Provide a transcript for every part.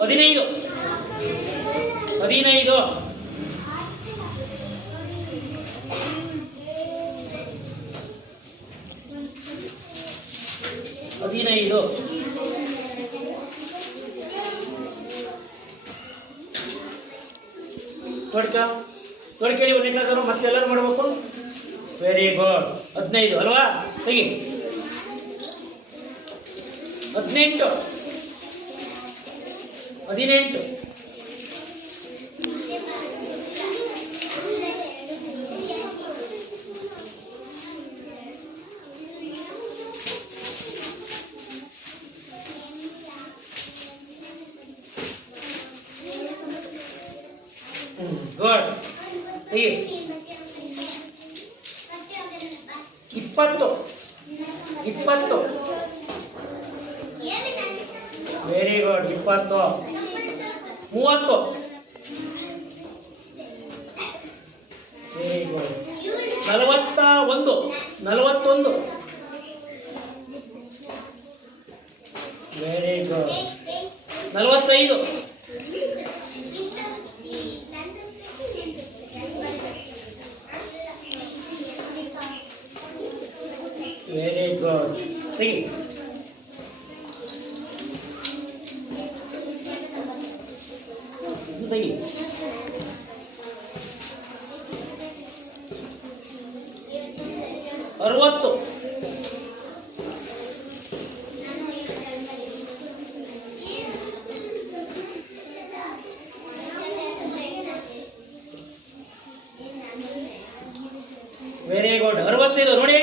ಹದಿನೈದು. ಹದಿನೈದು. ಹದಿನೈದು. ನೋಡ್ಕ ನೋಡ್ಕೇಳಿ ಒಂದನೇ ಕ್ಲಾಸ್ ಅವರು ಮತ್ತೆ ಎಲ್ಲರೂ ಮಾಡಬೇಕು? ವೆರಿ ಗುಡ್ ಹದಿನೈದು, ಅಲ್ವಾ? ತೆಗಿ. ಹದಿನೆಂಟು. ಹದಿನೆಂಟು. ಗುಡ್ ಇಪ್ಪತ್ತು. ಇಪ್ಪತ್ತು. ವೆರಿ ಗುಡ್ ಇಪ್ಪತ್ತು. ಮೂವತ್ತು ವೆರಿ ಗುಡ್ ನಲವತ್ತ ಒಂದು ನಲವತ್ತೊಂದು ವೆರಿ ಗುಡ್ ನಲವತ್ತೈದು ವೆರಿ ಗುಡ್ ತೆಗಿ ಅರವತ್ತು. ವೆರಿ ಗುಡ್ ಅರವತ್ತೈದು. ನೋಡಿ.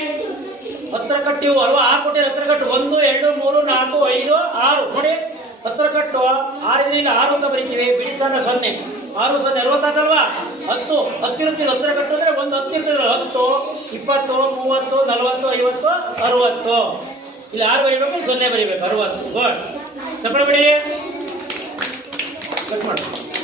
ಹತ್ರ ಕಟ್ಟಿವು ಅಲ್ವಾ? ಆರು ಕೊಟ್ಟಿರಿ ಹತ್ರ ಕಟ್ಟು ಒಂದು, ಎರಡು, ಮೂರು, ನಾಲ್ಕು, ಐದು, ಆರು. ನೋಡಿ. ಹತ್ರ ಕಟ್ಟು ಆರರಿಂದ ಆರು ಅಂತ ಬರೀತೀವಿ. ಸ್ಥಾನ ಸೊನ್ನೆ. ಆರು ಸೊನ್ನೆ ಅರವತ್ತಾಗಲ್ವಾ ಹತ್ತು. ಹತ್ತಿರುತ್ತಿಲ್ಲ. ಹತ್ತಿರ ಕಟ್ಟಿದ್ರೆ ಒಂದು ಹತ್ತಿರ್ತಿಲ್ಲ ಹತ್ತು, ಇಪ್ಪತ್ತು, ಮೂವತ್ತು, ನಲವತ್ತು, ಐವತ್ತು, ಅರವತ್ತು. ಇಲ್ಲಿ ಆರು ಬರಿಬೇಕು, ಸೊನ್ನೆ ಬರಿಬೇಕು. ಅರವತ್ತು. ಗುಡ್. ಚಪ್ಪಳ ಬಿಡಿ. ಕಟ್ ಮಾಡಿ.